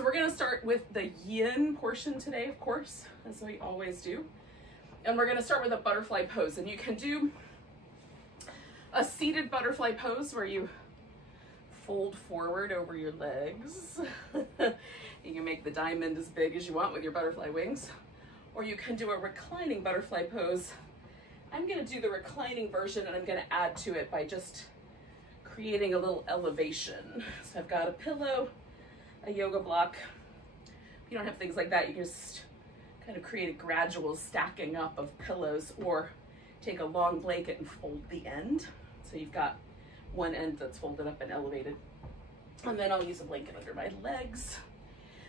So we're gonna start with the yin portion today, of course, as we always do. And we're gonna start with a butterfly pose. And you can do a seated butterfly pose where you fold forward over your legs. You can make the diamond as big as you want with your butterfly wings. Or you can do a reclining butterfly pose. I'm gonna do the reclining version, and I'm gonna add to it by just creating a little elevation. So I've got a pillow, a yoga block. If you don't have things like that, you can just kind of create a gradual stacking up of pillows, or take a long blanket and fold the end. So you've got one end that's folded up and elevated. And then I'll use a blanket under my legs.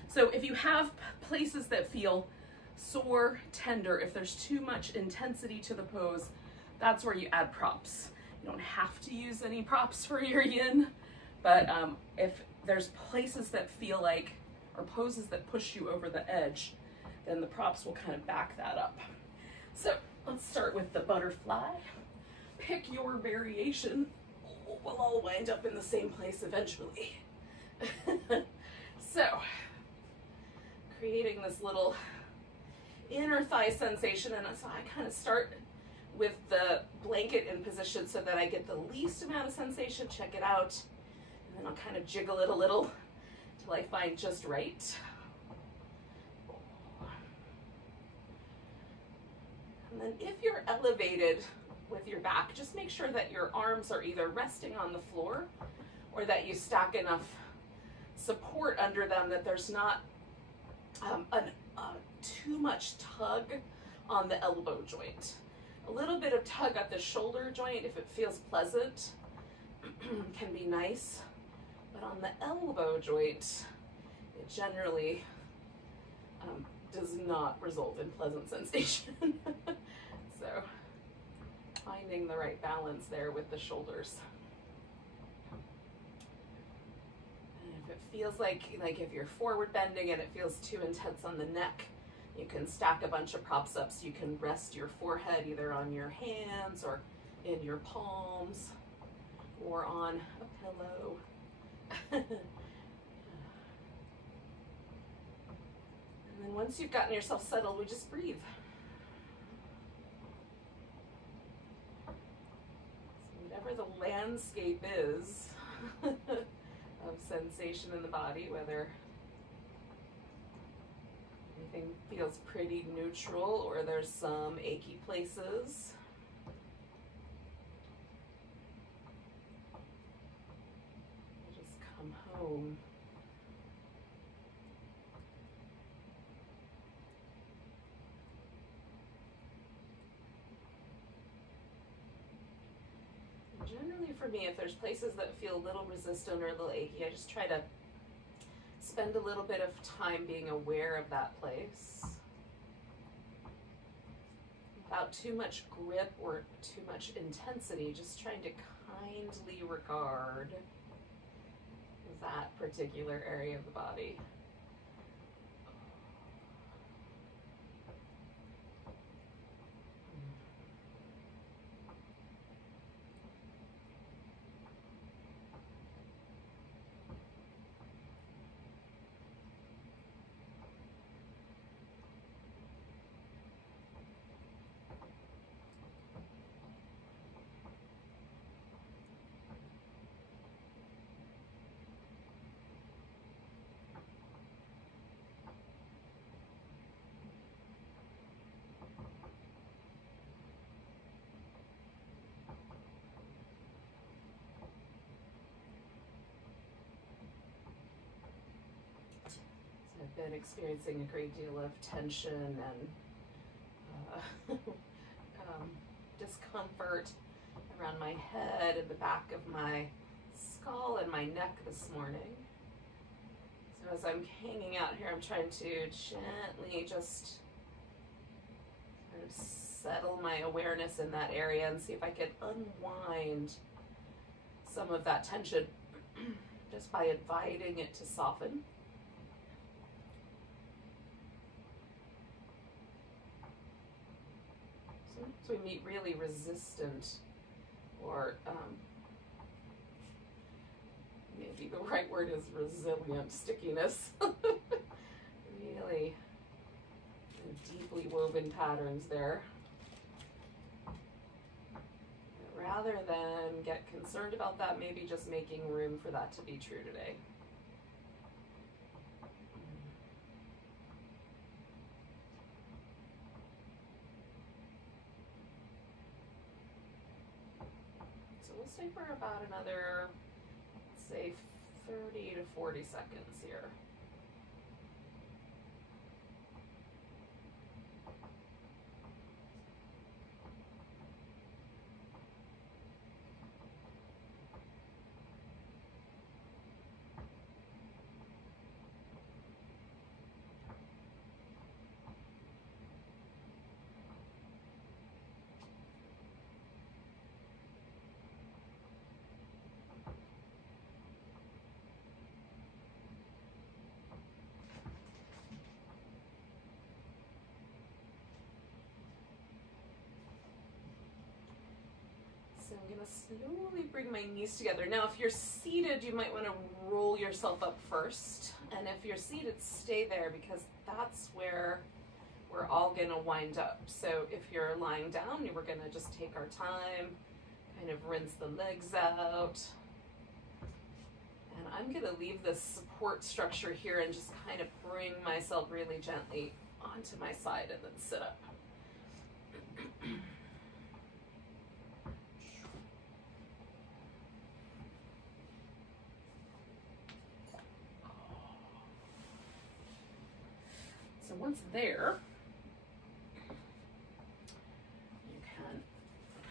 So if you have places that feel sore, tender, if there's too much intensity to the pose, that's where you add props. You don't have to use any props for your yin, but if there's places that feel like, or poses that push you over the edge, then the props will kind of back that up. So let's start with the butterfly. Pick your variation. We'll all wind up in the same place eventually. So, creating this little inner thigh sensation, and so I kind of start with the blanket in position so that I get the least amount of sensation. Check it out, and then I'll kind of jiggle it a little till I find just right. And then if you're elevated with your back, just make sure that your arms are either resting on the floor or that you stack enough support under them that there's not too much tug on the elbow joint. A little bit of tug at the shoulder joint, if it feels pleasant, can be nice, but on the elbow joint, it generally does not result in pleasant sensation. So finding the right balance there with the shoulders. And if it feels like if you're forward bending and it feels too intense on the neck, you can stack a bunch of props up so you can rest your forehead either on your hands or in your palms or on a pillow. And then once you've gotten yourself settled, we just breathe. So whatever the landscape is of sensation in the body, whether everything feels pretty neutral or there's some achy places. Just come home. Generally for me, if there's places that feel a little resistant or a little achy, I just try to spend a little bit of time being aware of that place without too much grip or too much intensity, just trying to kindly regard that particular area of the body. I've been experiencing a great deal of tension and discomfort around my head and the back of my skull and my neck this morning. So as I'm hanging out here, I'm trying to gently just kind of settle my awareness in that area and see if I can unwind some of that tension just by inviting it to soften. So we meet really resistant, or maybe the right word is resilient stickiness really deeply woven patterns there. But rather than get concerned about that, maybe just making room for that to be true today. So we'll stay for about another, let's say, 30 to 40 seconds here. So I'm going to slowly bring my knees together. Now, if you're seated, you might want to roll yourself up first. And if you're seated, stay there because that's where we're all going to wind up. So if you're lying down, we're going to just take our time, kind of rinse the legs out. And I'm going to leave this support structure here and just kind of bring myself really gently onto my side and then sit up. So once there, you can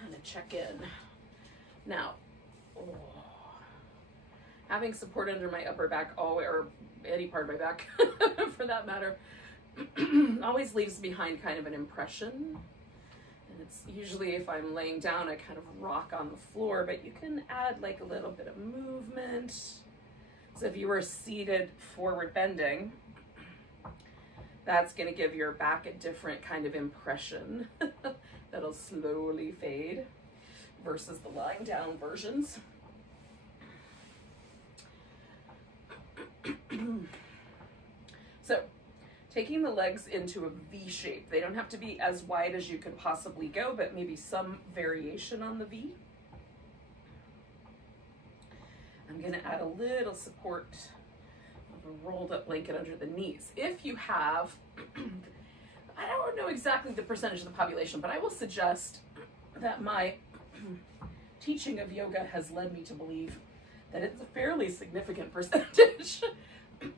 kind of check in. Now, having support under my upper back, or any part of my back for that matter, always leaves behind kind of an impression. And it's usually, if I'm laying down, I kind of rock on the floor, but you can add like a little bit of movement. So if you were seated forward bending, that's going to give your back a different kind of impression that'll slowly fade versus the lying down versions. So taking the legs into a V shape. They don't have to be as wide as you could possibly go, but maybe some variation on the V. I'm going to add a little support of a rolled up blanket under the knees. If you have, I don't know exactly the percentage of the population, but I will suggest that my teaching of yoga has led me to believe that it's a fairly significant percentage,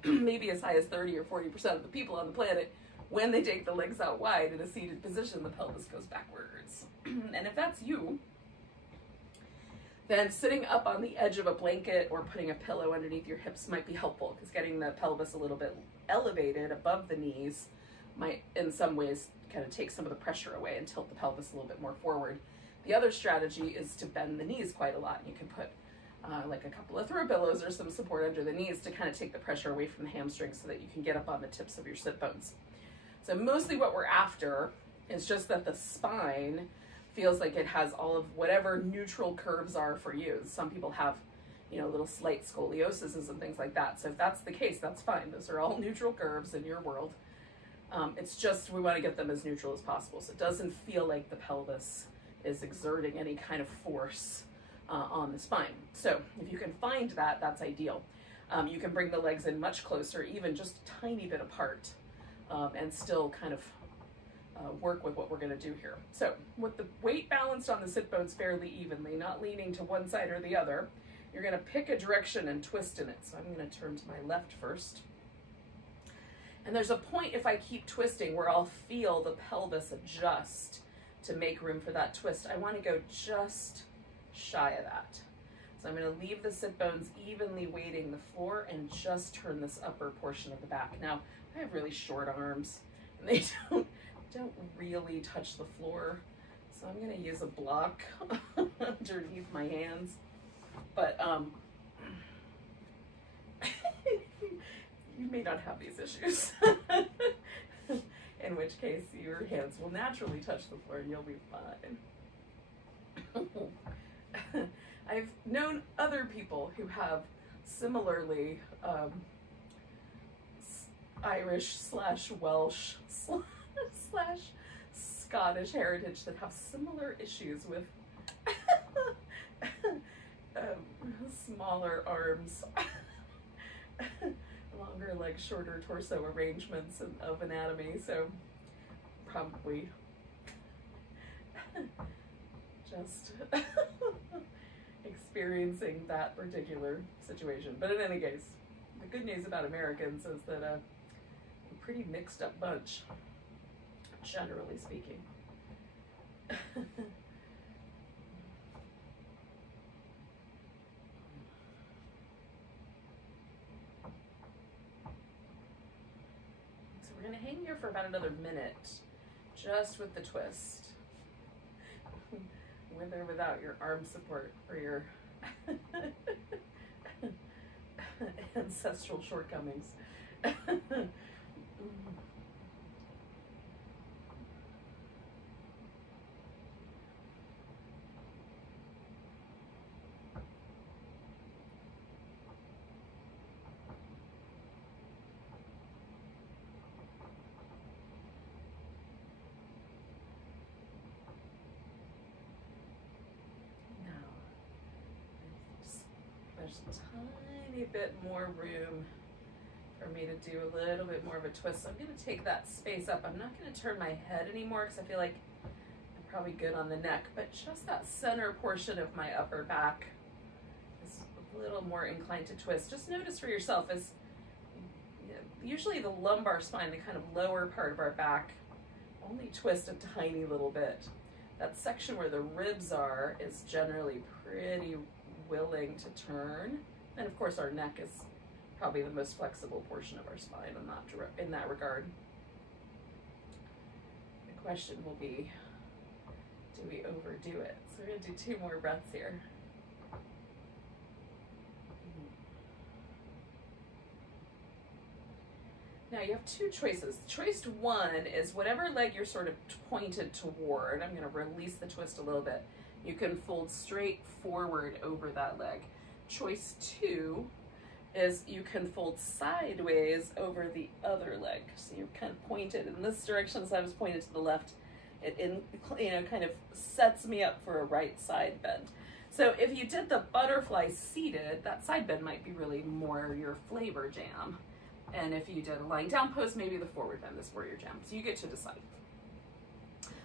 maybe as high as 30 or 40% of the people on the planet, when they take the legs out wide in a seated position, the pelvis goes backwards. And if that's you, then sitting up on the edge of a blanket or putting a pillow underneath your hips might be helpful, because getting the pelvis a little bit elevated above the knees might, in some ways, kind of take some of the pressure away and tilt the pelvis a little bit more forward. The other strategy is to bend the knees quite a lot. You can put like a couple of throw pillows or some support under the knees to kind of take the pressure away from the hamstrings so that you can get up on the tips of your sit bones. So mostly what we're after is just that the spine feels like it has all of whatever neutral curves are for you. Some people have, you know, little slight scolioses and things like that. So if that's the case, that's fine. Those are all neutral curves in your world. It's just we want to get them as neutral as possible. So it doesn't feel like the pelvis is exerting any kind of force on the spine. So if you can find that, that's ideal. You can bring the legs in much closer, even just a tiny bit apart, and still kind of work with what we're going to do here. So with the weight balanced on the sit bones fairly evenly, not leaning to one side or the other, you're going to pick a direction and twist in it. So I'm going to turn to my left first. And there's a point, if I keep twisting, where I'll feel the pelvis adjust to make room for that twist. I want to go just shy of that. So I'm going to leave the sit bones evenly weighting the floor and just turn this upper portion of the back. Now, I have really short arms and they don't really touch the floor. So I'm going to use a block underneath my hands. But you may not have these issues. In which case your hands will naturally touch the floor and you'll be fine. I've known other people who have similarly Irish slash Welsh slash Scottish heritage that have similar issues with smaller arms, longer legs, shorter torso arrangements of anatomy. So probably just experiencing that particular situation. But in any case, the good news about Americans is that we're a pretty mixed up bunch, generally speaking. So we're going to hang here for about another minute, just with the twist. With or without your arm support for your ancestral shortcomings. There's a tiny bit more room for me to do a little bit more of a twist. So I'm going to take that space up. I'm not going to turn my head anymore because I feel like I'm probably good on the neck, but just that center portion of my upper back is a little more inclined to twist. Just notice for yourself is usually the lumbar spine, the kind of lower part of our back, only twist a tiny little bit. That section where the ribs are is generally pretty willing to turn, and of course our neck is probably the most flexible portion of our spine in that regard. The question will be, do we overdo it? So we're going to do 2 more breaths here. Now you have 2 choices. Choice 1 is whatever leg you're sort of pointed toward. I'm going to release the twist a little bit. You can fold straight forward over that leg. Choice 2 is you can fold sideways over the other leg. So you're kind of pointed in this direction, so I was pointed to the left. It kind of sets me up for a right side bend. So if you did the butterfly seated, that side bend might be really more your flavor jam. And if you did a lying down pose, maybe the forward bend is more your jam. So you get to decide.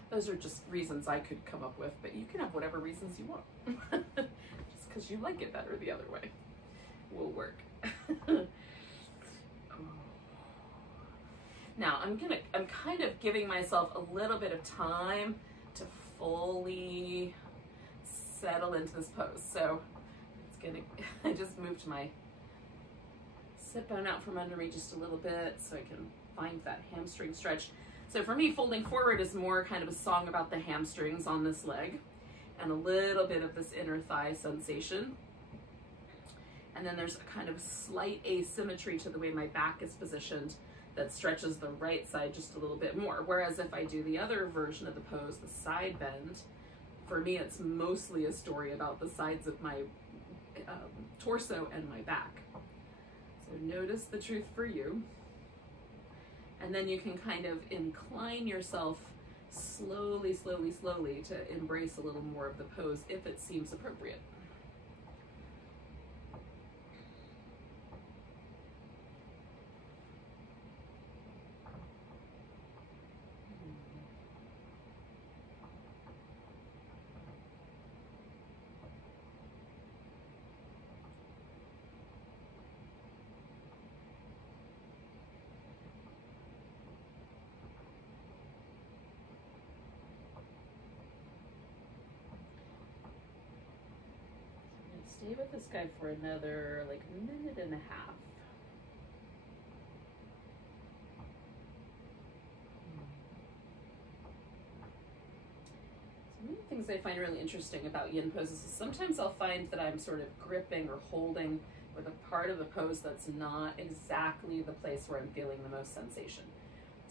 Those are just reasons I could come up with, but you can have whatever reasons you want. Just because you like it better the other way will work. Now I'm kind of giving myself a little bit of time to fully settle into this pose. So I just moved my sit bone out from under me just a little bit so I can find that hamstring stretch. So for me, folding forward is more kind of a song about the hamstrings on this leg and a little bit of this inner thigh sensation. And then there's a kind of slight asymmetry to the way my back is positioned that stretches the right side just a little bit more. Whereas if I do the other version of the pose, the side bend, for me it's mostly a story about the sides of my torso and my back. So notice the truth for you. And then you can kind of incline yourself slowly, slowly, slowly to embrace a little more of the pose if it seems appropriate. Stay with this guy for another like minute and a half. So one of the things I find really interesting about yin poses is sometimes I'll find that I'm sort of gripping or holding with a part of the pose that's not exactly the place where I'm feeling the most sensation.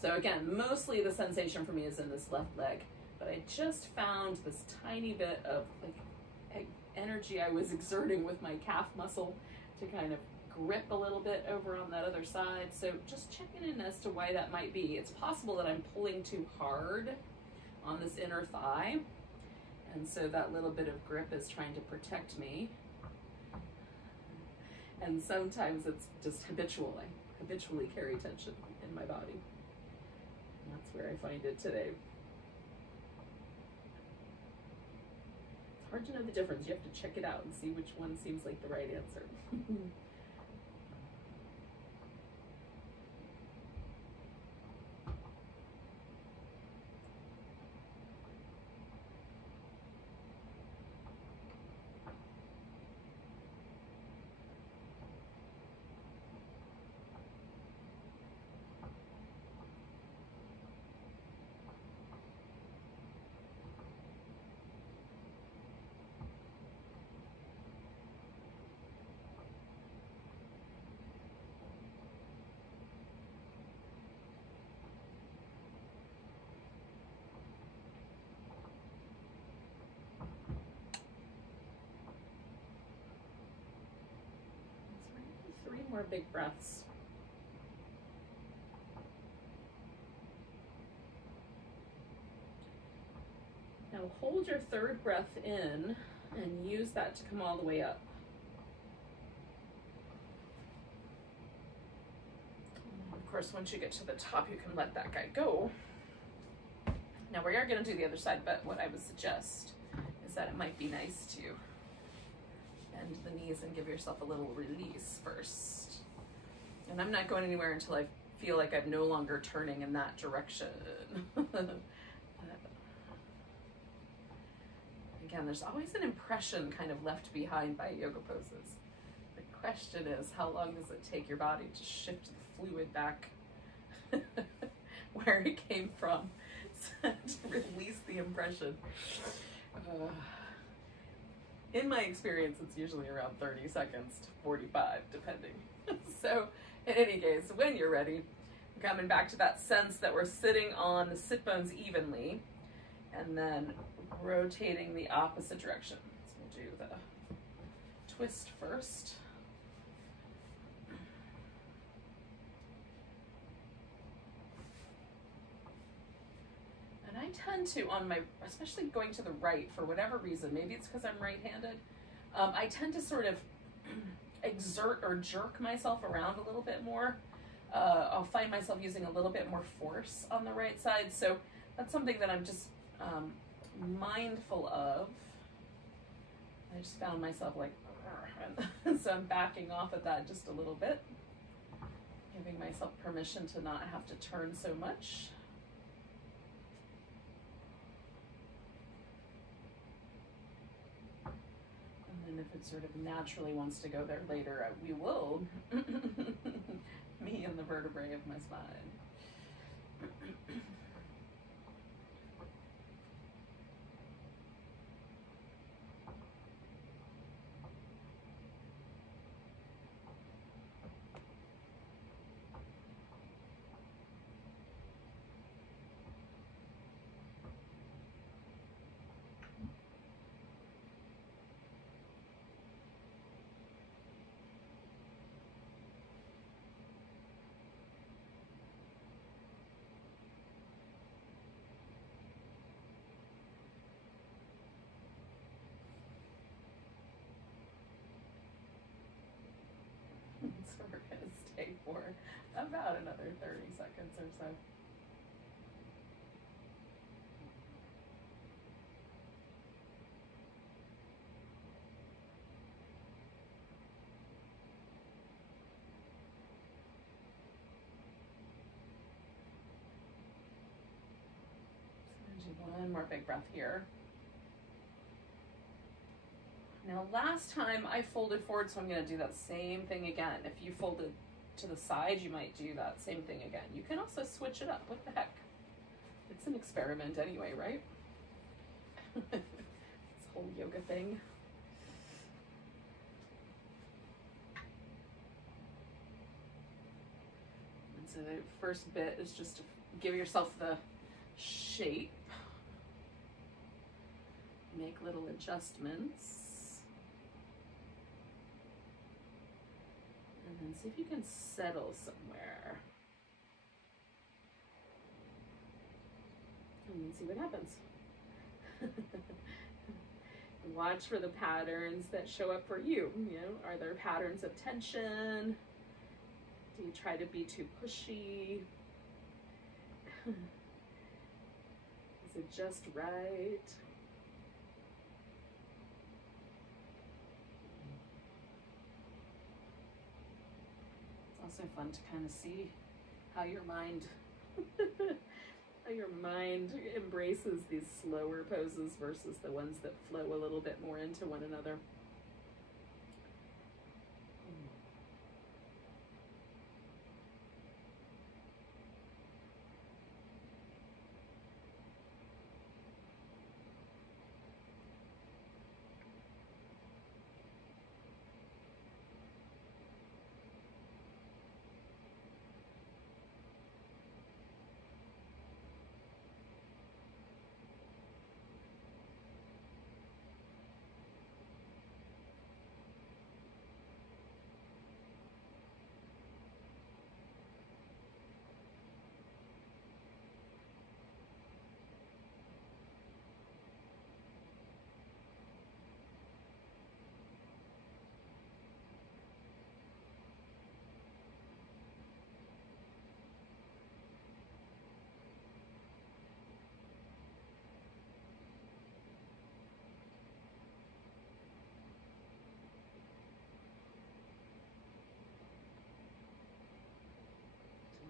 So again, mostly the sensation for me is in this left leg, but I just found this tiny bit of like energy I was exerting with my calf muscle to kind of grip a little bit over on that other side. So just checking in as to why that might be. It's possible that I'm pulling too hard on this inner thigh. And so that little bit of grip is trying to protect me. And sometimes it's just habitual. I habitually carry tension in my body. And that's where I find it today. It's hard to know the difference. You have to check it out and see which one seems like the right answer. Three more big breaths. Now hold your third breath in and use that to come all the way up. And of course, once you get to the top, you can let that guy go. Now we are going to do the other side, but what I would suggest is that it might be nice to bend the knees and give yourself a little release first. And I'm not going anywhere until I feel like I'm no longer turning in that direction. Again, there's always an impression kind of left behind by yoga poses. The question is, how long does it take your body to shift the fluid back where it came from to release the impression? In my experience, it's usually around 30 seconds to 45, depending. So, in any case, when you're ready, we're coming back to that sense that we're sitting on the sit bones evenly, and then rotating the opposite direction. So we'll do the twist first. And I tend to, especially going to the right for whatever reason, maybe it's because I'm right-handed, I tend to sort of exert or jerk myself around a little bit more. I'll find myself using a little bit more force on the right side. So that's something that I'm just mindful of. I just found myself like, and so I'm backing off of that just a little bit, giving myself permission to not have to turn so much. And if it sort of naturally wants to go there later, we will. Me and the vertebrae of my spine. So we're going to stay for about another 30 seconds or so. So I'm going to do one more big breath here. Now last time I folded forward, so I'm going to do that same thing again. If you folded to the side, you might do that same thing again. You can also switch it up. What the heck? It's an experiment anyway, right? This whole yoga thing. And so the first bit is just to give yourself the shape. Make little adjustments. And see if you can settle somewhere. And then see what happens. Watch for the patterns that show up for you. You know, are there patterns of tension? Do you try to be too pushy? Is it just right? It's also fun to kind of see how your mind embraces these slower poses versus the ones that flow a little bit more into one another.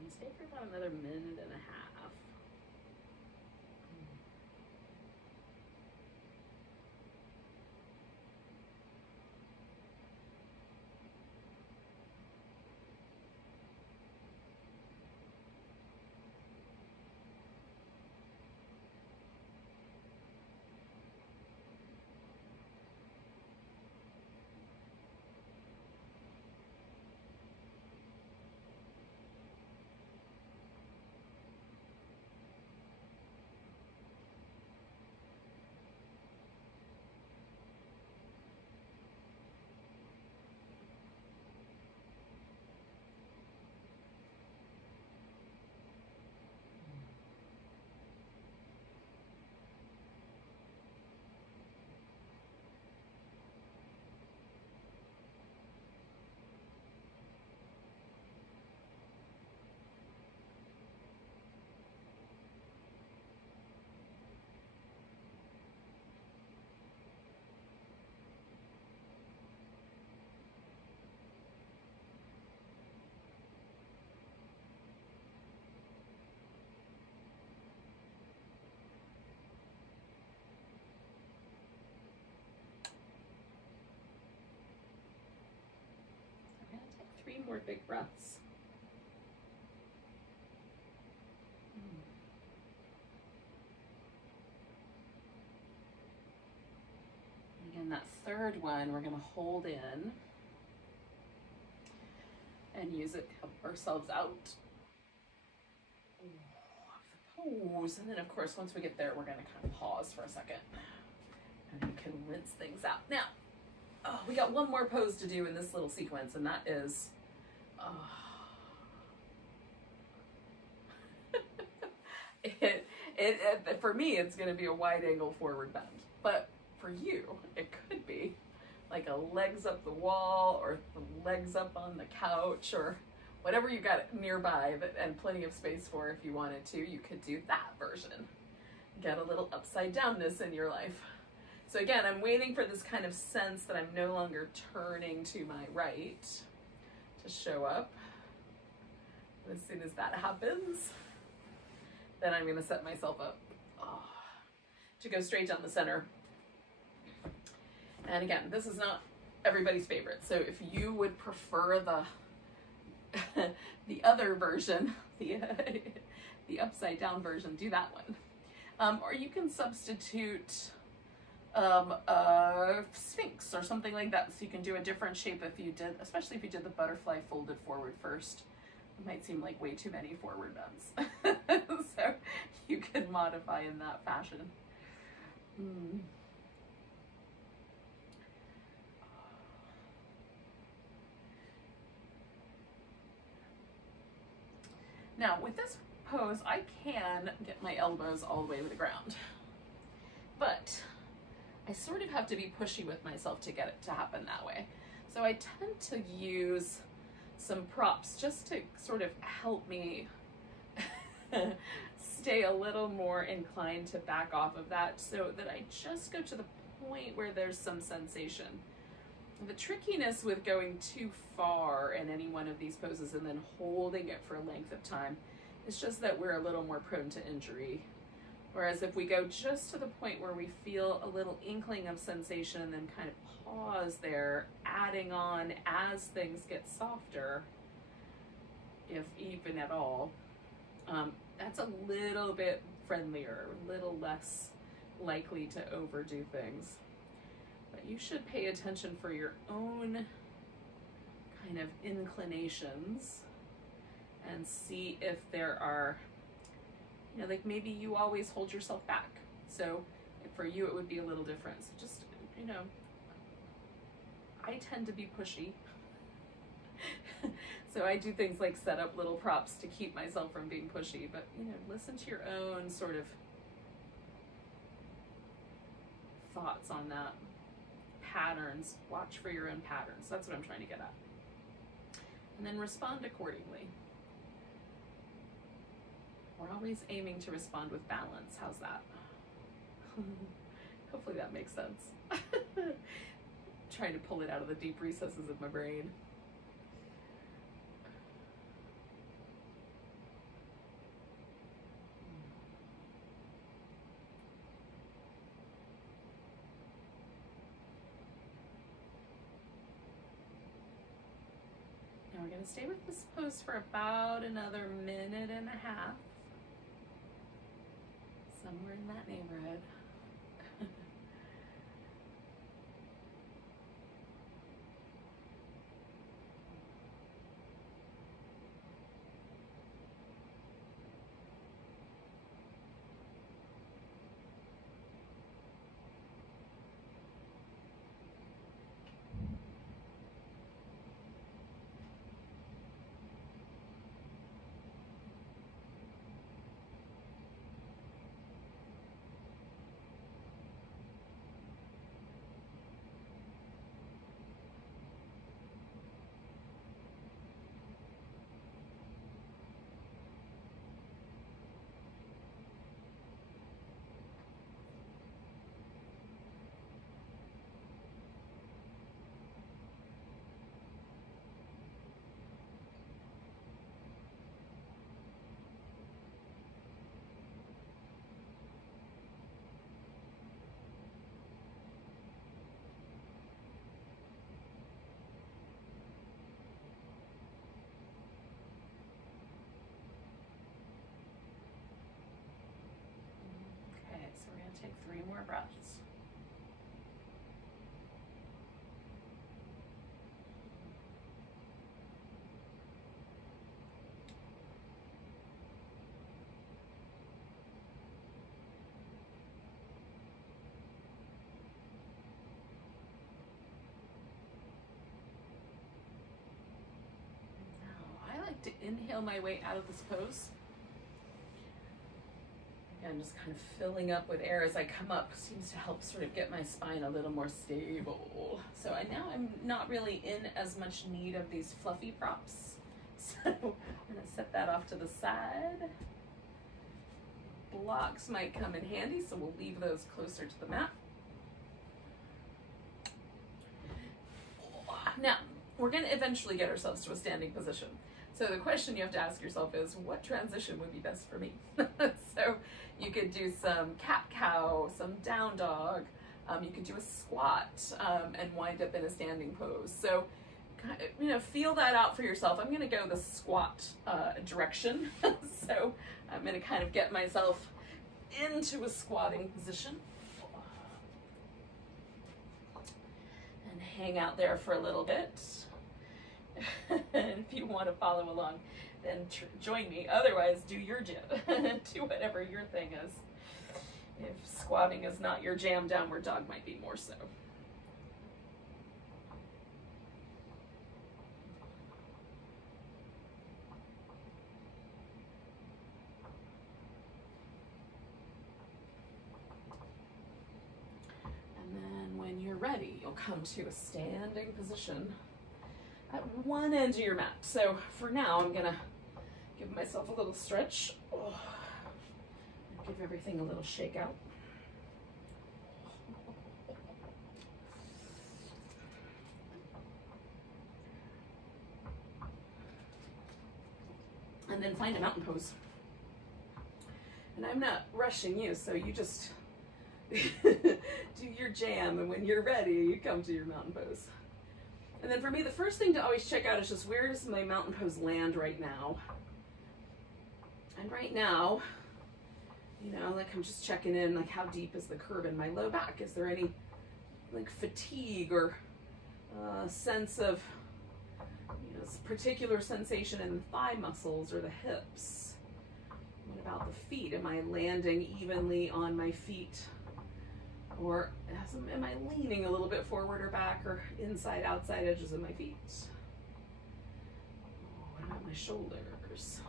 Stay for about another minute and a half. I'm going to take 3 more big breaths. Again, that third one, we're going to hold in and use it to help ourselves out of the pose. And then, of course, once we get there, we're going to kind of pause for a second and you can rinse things out. Now, we got one more pose to do in this little sequence, and that is for me, it's going to be a wide angle forward bend, but for you, it could be like a legs up the wall or the legs up on the couch or whatever you got nearby and plenty of space for. If you wanted to, you could do that version. Get a little upside downness in your life. So again, I'm waiting for this kind of sense that I'm no longer turning to my right to show up. As soon as that happens, then I'm going to set myself up to go straight down the center. And again, this is not everybody's favorite. So if you would prefer the other version, the upside down version, do that one. Or you can substitute a sphinx or something like that. So you can do a different shape if you did, especially if you did the butterfly folded forward first. It might seem like way too many forward bends. So you can modify in that fashion. Now with this pose, I can get my elbows all the way to the ground, but I sort of have to be pushy with myself to get it to happen that way. So I tend to use some props just to sort of help me stay a little more inclined to back off of that, so that I just go to the point where there's some sensation. The trickiness with going too far in any one of these poses and then holding it for a length of time is just that we're a little more prone to injury. Whereas if we go just to the point where we feel a little inkling of sensation and then kind of pause there, adding on as things get softer, if even at all, that's a little bit friendlier, a little less likely to overdo things. But you should pay attention for your own kind of inclinations and see if there are, you know, like maybe you always hold yourself back. So for you, it would be a little different. So just, you know, I tend to be pushy. So I do things like set up little props to keep myself from being pushy, but, you know, listen to your own sort of thoughts on that. Patterns, watch for your own patterns. That's what I'm trying to get at. And then respond accordingly. We're always aiming to respond with balance. How's that? Hopefully that makes sense. Trying to pull it out of the deep recesses of my brain. Now we're going to stay with this pose for about another minute and a half. Somewhere in that neighborhood. So we're going to take 3 more breaths. Now, I like to inhale my way out of this pose. And just kind of filling up with air as I come up seems to help sort of get my spine a little more stable. So now I'm not really in as much need of these fluffy props. So I'm gonna set that off to the side. Blocks might come in handy, so we'll leave those closer to the mat. Now, we're gonna eventually get ourselves to a standing position. So the question you have to ask yourself is, what transition would be best for me? So you could do some cat-cow, some down dog. You could do a squat and wind up in a standing pose. So, you know, feel that out for yourself. I'm going to go the squat direction. So I'm going to kind of get myself into a squatting position and hang out there for a little bit. And if you want to follow along, then join me. Otherwise, do your jam. Do whatever your thing is. If squatting is not your jam, downward dog might be more so. you'll come to a standing position at one end of your mat. So for now, I'm gonna give myself a little stretch. Oh, give everything a little shake out. And then find a mountain pose. And I'm not rushing you, so you just do your jam, and when you're ready, you come to your mountain pose. And then for me, the first thing to always check out is just, where does my mountain pose land right now? And right now, you know, like I'm just checking in, like how deep is the curve in my low back? Is there any like fatigue or sense of, you know, particular sensation in the thigh muscles or the hips? What about the feet? Am I landing evenly on my feet? Or am I leaning a little bit forward or back, or inside, outside edges of my feet? What about my shoulders?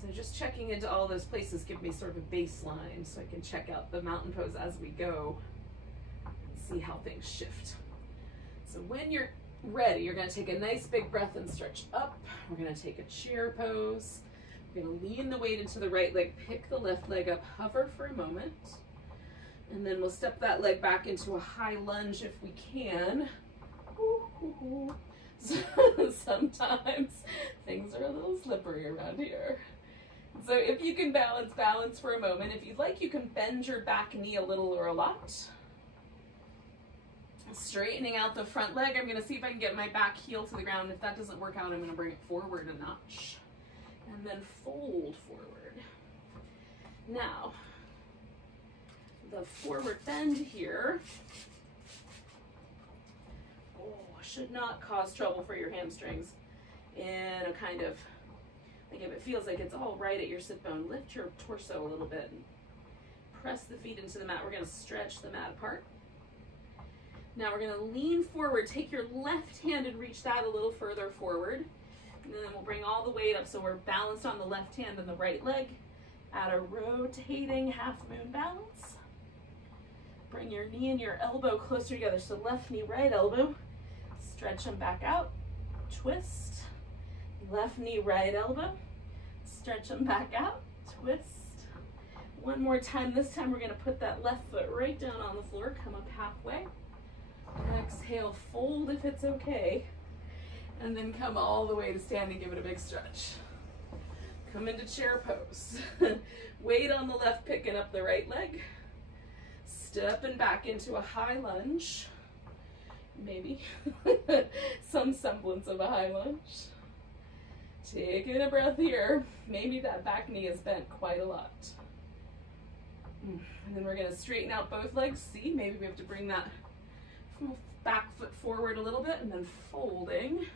So just checking into all those places give me sort of a baseline, so I can check out the mountain pose as we go and see how things shift. So when you're ready, you're going to take a nice big breath and stretch up. We're going to take a chair pose. We're going to lean the weight into the right leg, pick the left leg up, hover for a moment, and then we'll step that leg back into a high lunge if we can. Sometimes things are a little slippery around here. So if you can balance for a moment. If you'd like, you can bend your back knee a little or a lot. Straightening out the front leg. I'm going to see if I can get my back heel to the ground. If that doesn't work out, I'm going to bring it forward a notch. And then fold forward. Now, the forward bend here should not cause trouble for your hamstrings in a kind of, like if it feels like it's all right at your sit bone, lift your torso a little bit and press the feet into the mat. We're going to stretch the mat apart. Now we're going to lean forward, take your left hand and reach that a little further forward. And then we'll bring all the weight up so we're balanced on the left hand and the right leg. Add a rotating half moon balance. Bring your knee and your elbow closer together. So left knee, right elbow. Stretch them back out. Twist. Left knee, right elbow. Stretch them back out. Twist. One more time. This time we're going to put that left foot right down on the floor. Come up halfway. Exhale, fold if it's okay. And then come all the way to standing. Give it a big stretch. Come into chair pose. Weight on the left, picking up the right leg. Stepping back into a high lunge. Maybe some semblance of a high lunge. Taking a breath here. Maybe that back knee is bent quite a lot. And then we're going to straighten out both legs. See, maybe we have to bring that back foot forward a little bit and then folding.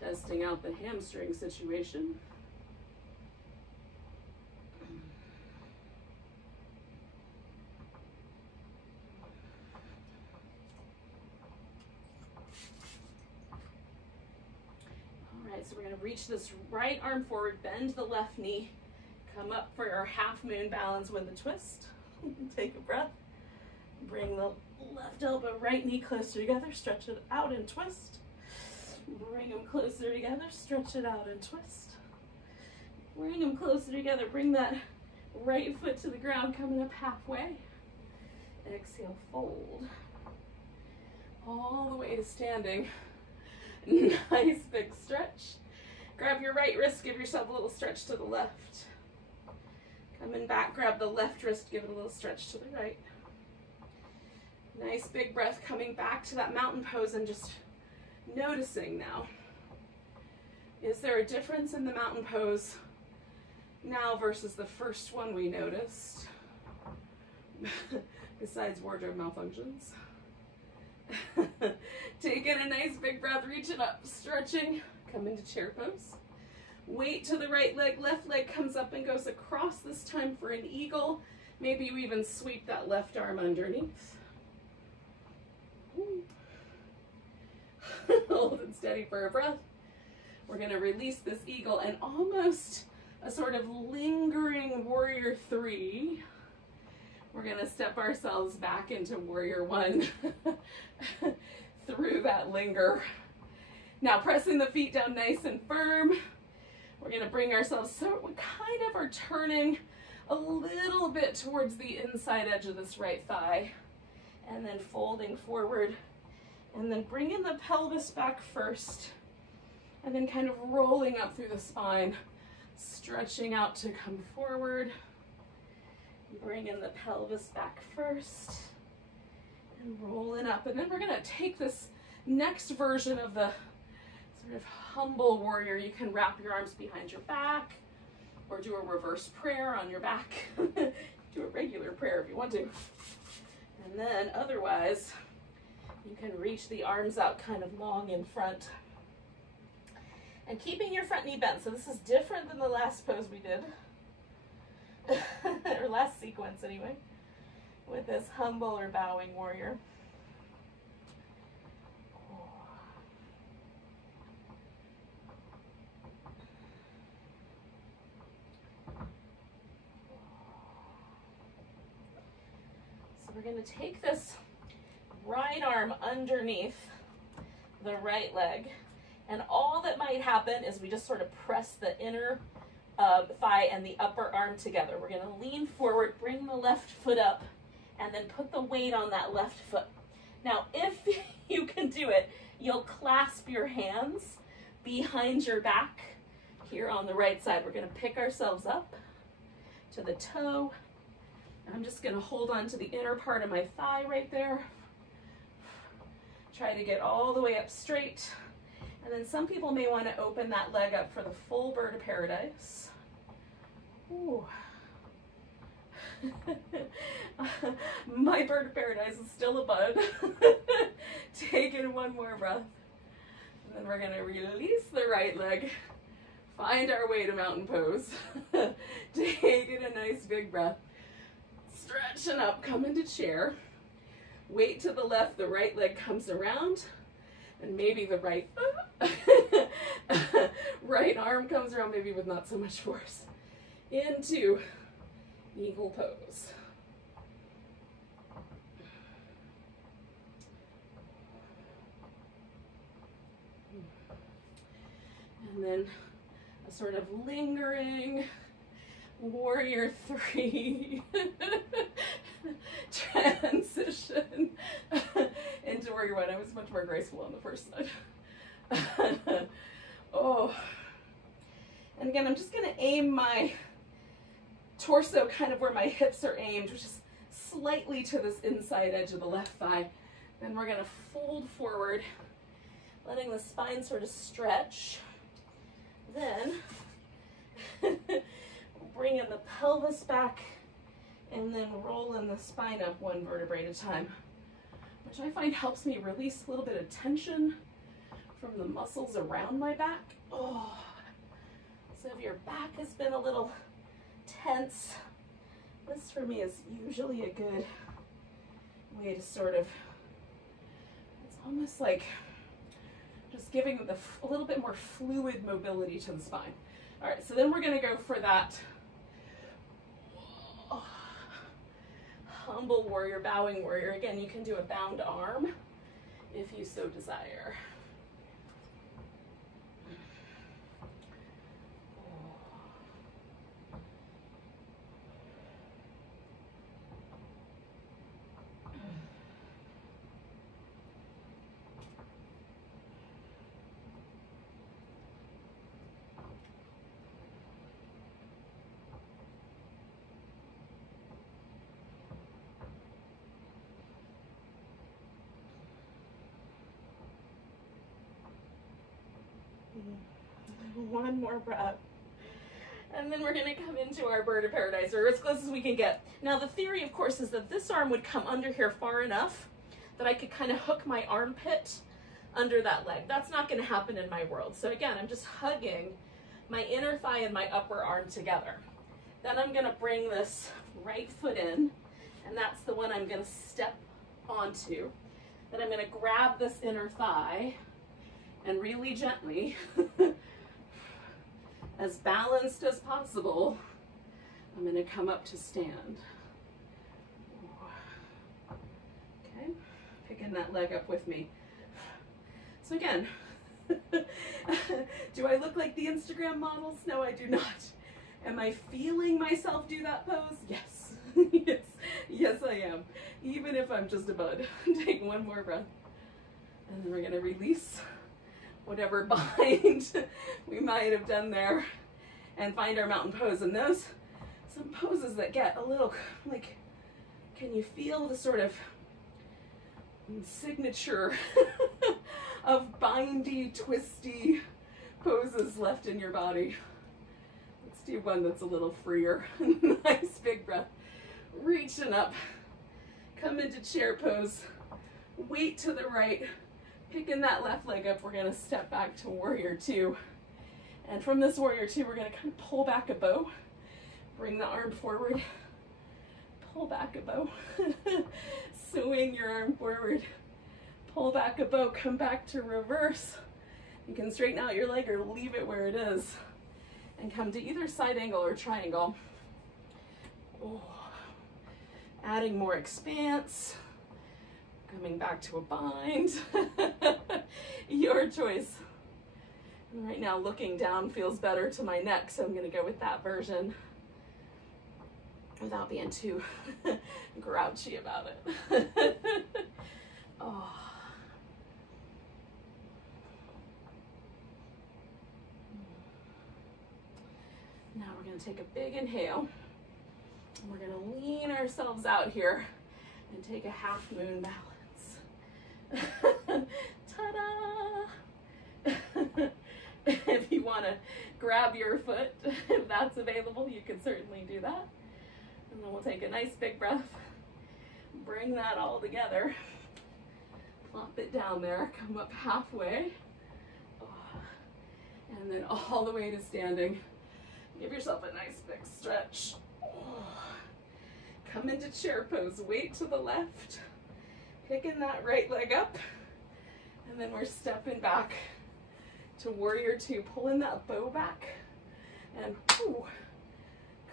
Testing out the hamstring situation. So we're going to reach this right arm forward, bend the left knee, come up for our half moon balance with a twist. Take a breath. Bring the left elbow, right knee closer together, stretch it out and twist. Bring them closer together, stretch it out and twist. Bring them closer together, bring that right foot to the ground, coming up halfway. Exhale, fold. All the way to standing. Nice big stretch. Grab your right wrist, give yourself a little stretch to the left. Coming back, grab the left wrist, give it a little stretch to the right. Nice big breath, coming back to that mountain pose and just noticing now. Is there a difference in the mountain pose now versus the first one we noticed? Besides wardrobe malfunctions. Taking a nice big breath, reaching up, stretching, come into chair pose. Weight to the right leg, left leg comes up and goes across, this time for an eagle. Maybe you even sweep that left arm underneath. Hold it steady for a breath. We're going to release this eagle and almost a sort of lingering warrior three. We're gonna step ourselves back into warrior one through that linger. Now pressing the feet down nice and firm. We're gonna bring ourselves, so we kind of are turning a little bit towards the inside edge of this right thigh, and then folding forward, and then bringing the pelvis back first, and then kind of rolling up through the spine, stretching out to come forward. Bringing the pelvis back first, and rolling up. And then we're gonna take this next version of the sort of humble warrior. You can wrap your arms behind your back, or do a reverse prayer on your back. Do a regular prayer if you want to. And then otherwise, you can reach the arms out kind of long in front. And keeping your front knee bent. So this is different than the last pose we did. Or last sequence anyway, with this humble or bowing warrior. So we're going to take this right arm underneath the right leg, and all that might happen is we just sort of press the inner thigh and the upper arm together. We're going to lean forward, bring the left foot up, and then put the weight on that left foot. Now, if you can do it, you'll clasp your hands behind your back here on the right side. We're going to pick ourselves up to the toe. I'm just going to hold on to the inner part of my thigh right there. Try to get all the way up straight. And then some people may want to open that leg up for the full bird of paradise. Ooh. My bird of paradise is still a bud. Take in one more breath. And then we're going to release the right leg. Find our way to mountain pose. Take in a nice big breath. Stretching up, come into chair. Weight to the left, the right leg comes around. And maybe the right right arm comes around, maybe with not so much force. Into eagle pose. And then a sort of lingering warrior 3 transition into warrior 1. I was much more graceful on the first side. Oh. And again, I'm just going to aim my torso kind of where my hips are aimed, which is slightly to this inside edge of the left thigh. Then we're going to fold forward, letting the spine sort of stretch. Then bring in the pelvis back, and then rolling the spine up one vertebrae at a time, which I find helps me release a little bit of tension from the muscles around my back. Oh. So if your back has been a little tense, this for me is usually a good way to sort of, it's almost like just giving a little bit more fluid mobility to the spine. All right, so then we're gonna go for that humble warrior, bowing warrior. Again, you can do a bound arm if you so desire. One more breath. And then we're going to come into our bird of paradise, or as close as we can get. Now the theory, of course, is that this arm would come under here far enough that I could kind of hook my armpit under that leg. That's not going to happen in my world. So again, I'm just hugging my inner thigh and my upper arm together. Then I'm going to bring this right foot in, and that's the one I'm going to step onto. Then I'm going to grab this inner thigh and really gently, as balanced as possible, I'm going to come up to stand. picking that leg up with me. So again, do I look like the Instagram models? No, I do not. Am I feeling myself do that pose? Yes. Yes. Yes, I am. Even if I'm just a bud. Take one more breath. And then we're going to release whatever bind we might have done there and find our mountain pose. And those, some poses that get a little, like, can you feel the sort of signature of bindy, twisty poses left in your body? Let's do one that's a little freer. Nice big breath. Reaching up. Come into chair pose. Weight to the right. Picking that left leg up. We're going to step back to warrior two. And from this warrior two, we're going to kind of pull back a bow. Bring the arm forward. Pull back a bow. Swing your arm forward. Pull back a bow. Come back to reverse. You can straighten out your leg or leave it where it is. And come to either side angle or triangle. Oh. Adding more expanse. Coming back to a bind. Your choice. And right now, looking down feels better to my neck, so I'm going to go with that version without being too grouchy about it. Oh. Now we're going to take a big inhale. And we're going to lean ourselves out here and take a half moon balance. Ta-da! If you want to grab your foot, if that's available, you can certainly do that. And then we'll take a nice big breath. Bring that all together. Plop it down there. Come up halfway. And then all the way to standing. Give yourself a nice big stretch. Come into chair pose. Weight to the left. Picking that right leg up. And then we're stepping back to warrior two. Pulling that bow back. And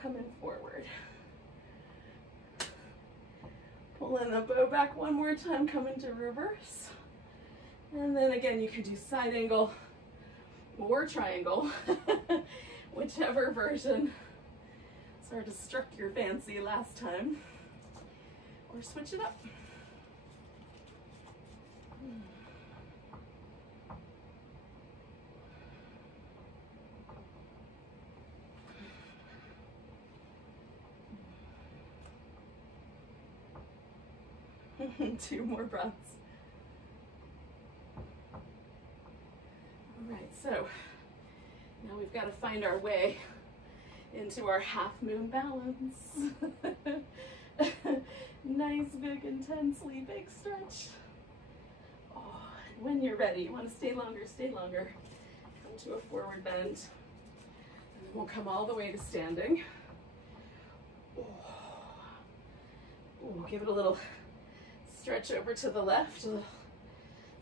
coming forward. Pulling the bow back one more time. Coming to reverse. And then again, you can do side angle or triangle. Whichever version sort of struck your fancy last time. Or switch it up. Two more breaths. All right, so now we've got to find our way into our half moon balance. Nice, big, intensely big stretch. Oh, and when you're ready, you want to stay longer, stay longer. Come to a forward bend. And then we'll come all the way to standing. Oh. Oh, give it a little stretch over to the left, a little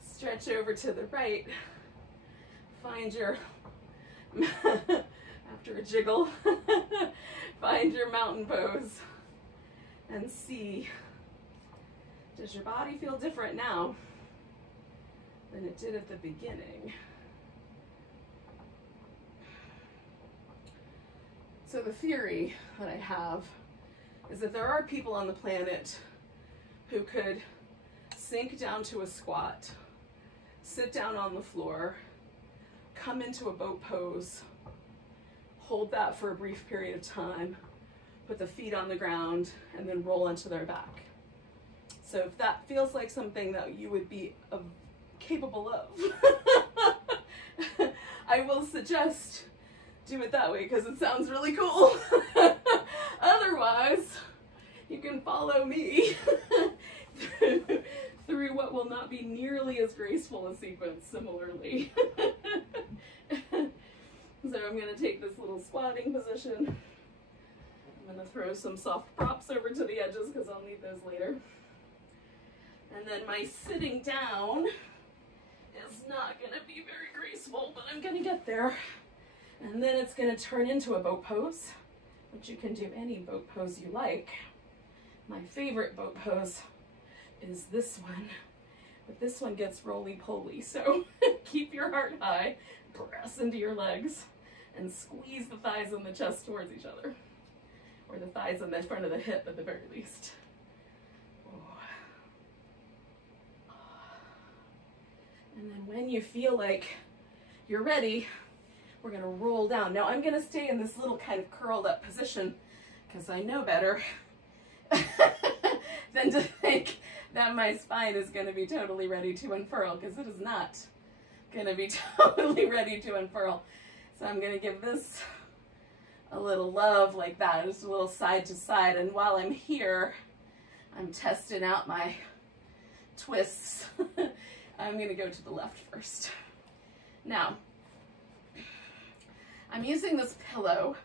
stretch over to the right. Find your, after a jiggle, find your mountain pose and see, does your body feel different now than it did at the beginning? So the theory that I have is that there are people on the planet who could sink down to a squat, sit down on the floor, come into a boat pose, hold that for a brief period of time, put the feet on the ground, and then roll onto their back. So if that feels like something that you would be capable of, I will suggest do it that way because it sounds really cool. Otherwise, you can follow me through what will not be nearly as graceful a sequence similarly. So I'm going to take this little squatting position. I'm going to throw some soft props over to the edges because I'll need those later. And then my sitting down is not going to be very graceful, but I'm going to get there. And then it's going to turn into a boat pose, which you can do any boat pose you like. My favorite boat pose is this one. but this one gets roly-poly. So keep your heart high, press into your legs, and squeeze the thighs and the chest towards each other. Or the thighs in the front of the hip at the very least. And then when you feel like you're ready, we're gonna roll down. Now I'm gonna stay in this little kind of curled up position because I know better than to think that my spine is gonna be totally ready to unfurl, because it is not gonna be totally ready to unfurl. So I'm gonna give this a little love like that, just a little side to side. And while I'm here, I'm testing out my twists. I'm gonna go to the left first. Now, I'm using this pillow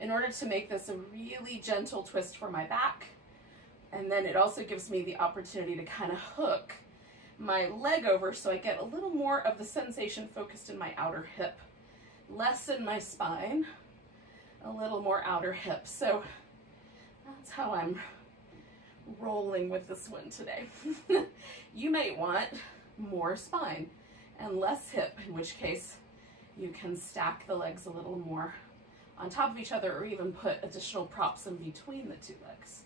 in order to make this a really gentle twist for my back. And then it also gives me the opportunity to kind of hook my leg over so I get a little more of the sensation focused in my outer hip, less in my spine, a little more outer hip. So that's how I'm rolling with this one today. You might want more spine and less hip, in which case you can stack the legs a little more on top of each other, or even put additional props in between the two legs.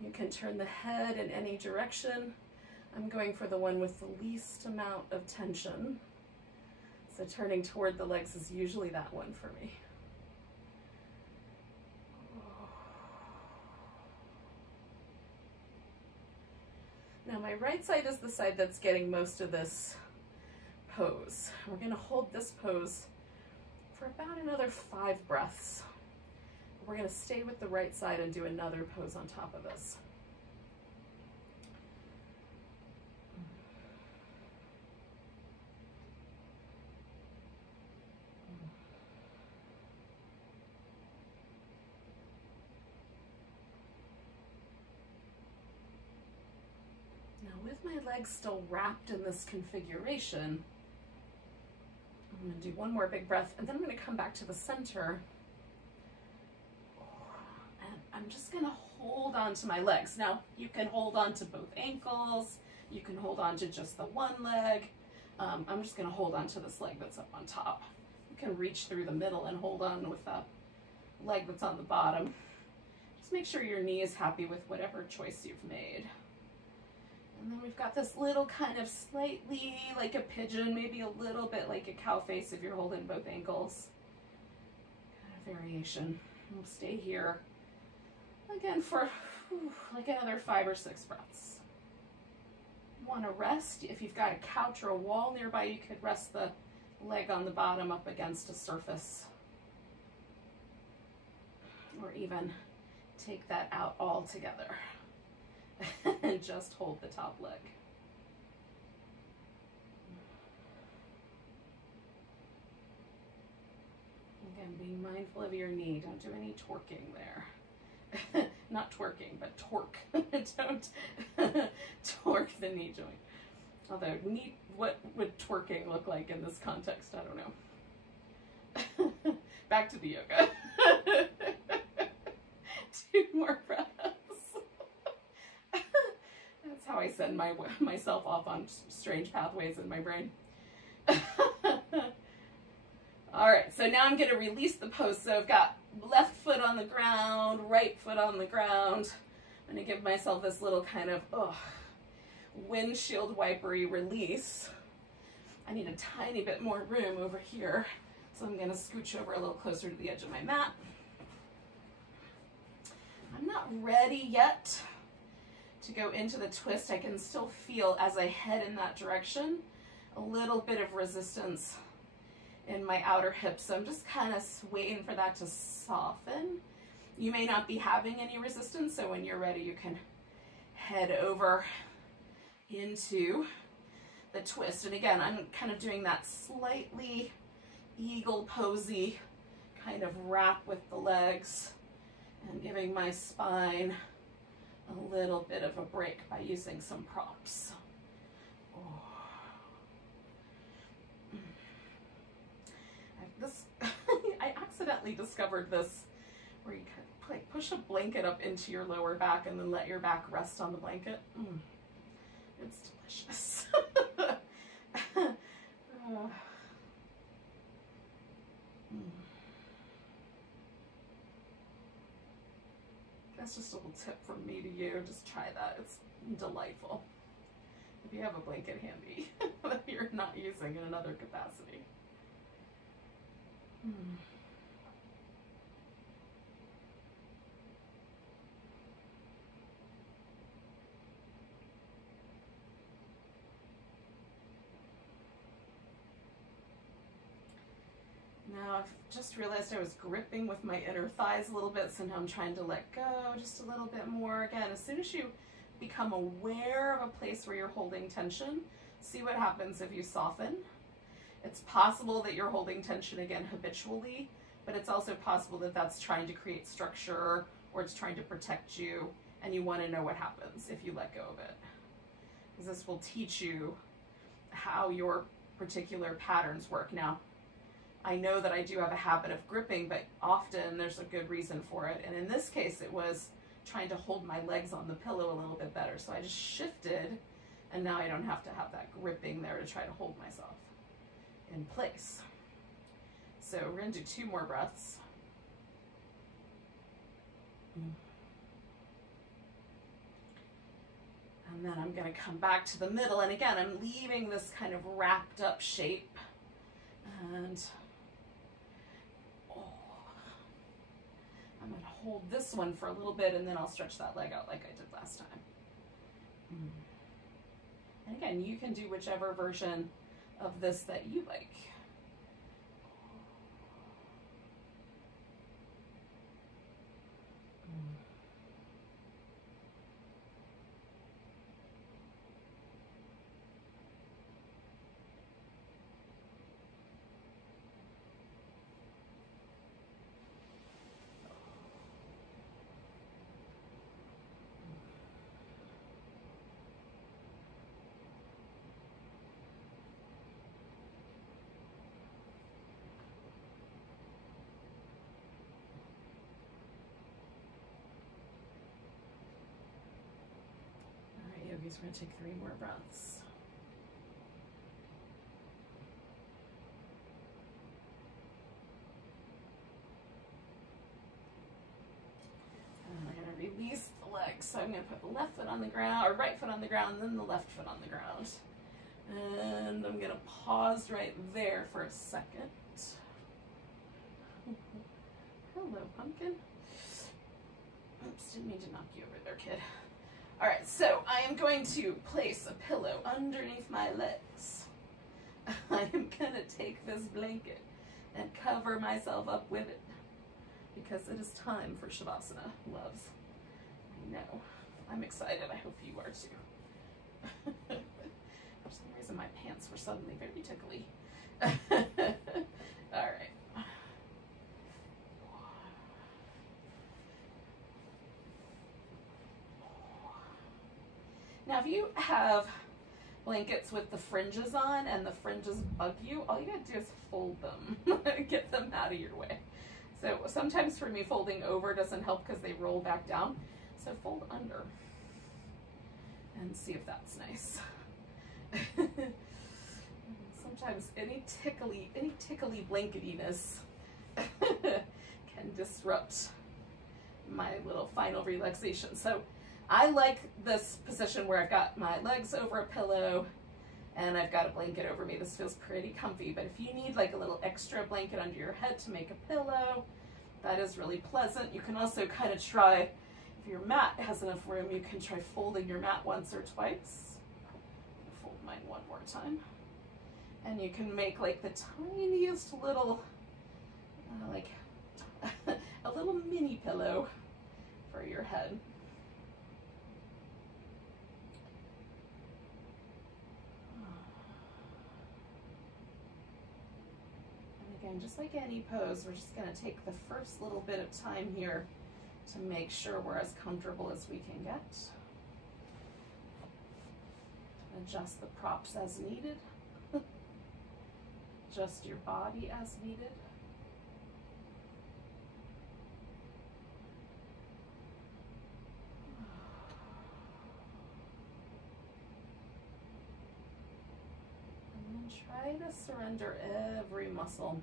You can turn the head in any direction. I'm going for the one with the least amount of tension. So turning toward the legs is usually that one for me. Now my right side is the side that's getting most of this pose. We're gonna hold this pose for about another 5 breaths. We're gonna stay with the right side and do another pose on top of this. Now with my legs still wrapped in this configuration, I'm gonna do one more big breath, and then I'm gonna come back to the center. And I'm just gonna hold on to my legs. Now, you can hold on to both ankles. You can hold on to just the one leg. I'm just gonna hold on to this leg that's up on top. You can reach through the middle and hold on with the leg that's on the bottom. Just make sure your knee is happy with whatever choice you've made. And then we've got this little kind of slightly like a pigeon, maybe a little bit like a cow face if you're holding both ankles. Kind of variation. We'll stay here again for like another 5 or 6 breaths. Want to rest? If you've got a couch or a wall nearby, you could rest the leg on the bottom up against a surface. Or even take that out all together. And just hold the top leg. Again, being mindful of your knee. Don't do any torquing there. Not twerking, but torque. Don't torque the knee joint. Although, what would twerking look like in this context? I don't know. Back to the yoga. 2 more breaths. That's how I send myself off on strange pathways in my brain. All right, so now I'm going to release the pose. So I've got left foot on the ground, right foot on the ground. I'm going to give myself this little kind of windshield wipery release. I need a tiny bit more room over here, so I'm going to scooch over a little closer to the edge of my mat. I'm not ready yet to go into the twist. I can still feel, as I head in that direction, a little bit of resistance in my outer hip. So I'm just kind of waiting for that to soften. You may not be having any resistance, so when you're ready, you can head over into the twist. And again, I'm kind of doing that slightly eagle posy kind of wrap with the legs and giving my spine a little bit of a break by using some props. I accidentally discovered this where you kind of like push a blanket up into your lower back and then let your back rest on the blanket. It's delicious. That's just a little tip from me to you. Just try that. It's delightful. If you have a blanket handy that you're not using in another capacity. Now I've just realized I was gripping with my inner thighs a little bit, so now I'm trying to let go just a little bit more. Again, as soon as you become aware of a place where you're holding tension, see what happens if you soften. It's possible that you're holding tension again habitually, but it's also possible that that's trying to create structure or it's trying to protect you, and you want to know what happens if you let go of it. Because this will teach you how your particular patterns work. Now, I know that I do have a habit of gripping, but often there's a good reason for it. And in this case, it was trying to hold my legs on the pillow a little bit better. So I just shifted, and now I don't have to have that gripping there to try to hold myself in place. So we're going to do 2 more breaths. And then I'm going to come back to the middle. And again, I'm leaving this kind of wrapped up shape. And I'm going to hold this one for a little bit, and then I'll stretch that leg out like I did last time. And again, you can do whichever version of this that you like. We're going to take 3 more breaths. And I'm going to release the legs. So I'm going to put the left foot on the ground, or right foot on the ground, then the left foot on the ground. And I'm going to pause right there for a second. Hello, pumpkin. Oops, didn't mean to knock you over there, kid. All right, so I am going to place a pillow underneath my legs. I am going to take this blanket and cover myself up with it because it is time for Shavasana, loves. I know. I'm excited. I hope you are too. For some reason, my pants were suddenly very tickly. All right. Now, if you have blankets with the fringes on and the fringes bug you, all you gotta do is fold them, get them out of your way. So sometimes for me, folding over doesn't help because they roll back down. So fold under and see if that's nice. Sometimes any tickly blanketiness can disrupt my little final relaxation. So I like this position where I've got my legs over a pillow and I've got a blanket over me. This feels pretty comfy, but if you need like a little extra blanket under your head to make a pillow, that is really pleasant. You can also kind of try, if your mat has enough room, you can try folding your mat once or twice. I'll fold mine one more time. And you can make like the tiniest little, like a little mini pillow for your head. And just like any pose, we're just going to take the first little bit of time here to make sure we're as comfortable as we can get. Adjust the props as needed. Adjust your body as needed. Just surrender every muscle.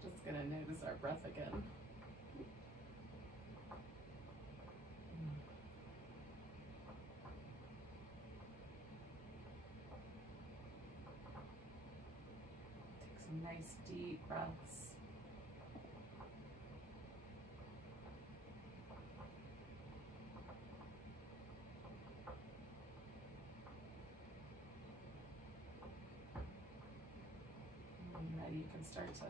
Just gonna notice our breath again. Take some nice deep breaths. When you're ready, you can start to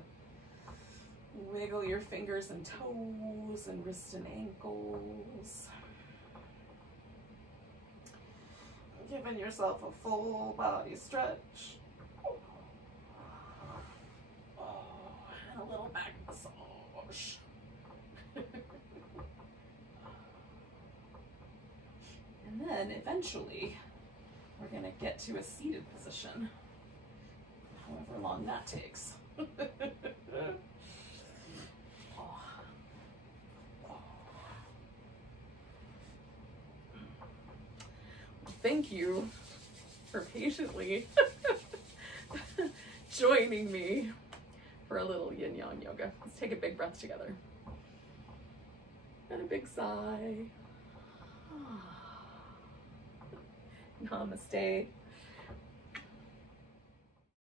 wiggle your fingers and toes and wrists and ankles. Giving yourself a full body stretch. Oh, and a little back massage. And then eventually we're gonna get to a seated position, however long that takes. Thank you for patiently joining me for a little yin yang yoga. Let's take a big breath together. And a big sigh. Namaste.